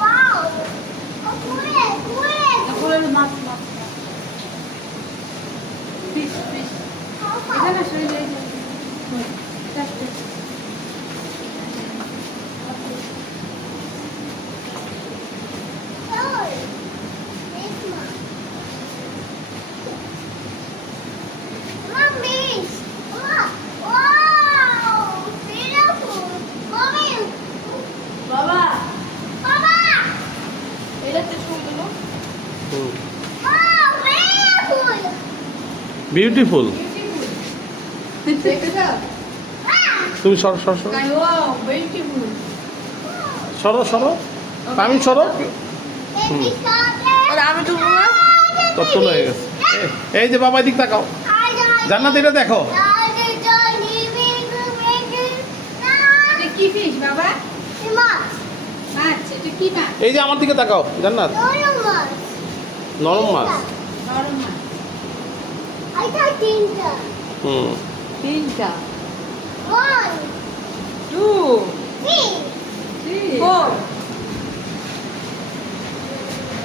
Wow! Kulit. মাছ মাছ fish fish এখানে আসলে এই যে চারটে Oh, this one. Mommy! Wow! Wow! Beautiful! Mommy! বাবা Papa! এটাতে সুন্দর Wow! Beautiful! বিউটিফুল। দেখেছো Ah! তুমি সরো সরো সরো ওয়াও বিউটিফুল সরো সরো আমি সরো। Baby chocolate! আর আমি তো বললাম তত্ত্ব হয়ে গেছে। এই যে বাবা দিক তাকাও, জান্নাত এটা দেখো। এটা কি ফিশ বাবা মাছ এটা কি মাছ এই যে আমার দিকে তাকাও জান্নাত, নরম মাছ। নরম মাছ তিনটা হুম 2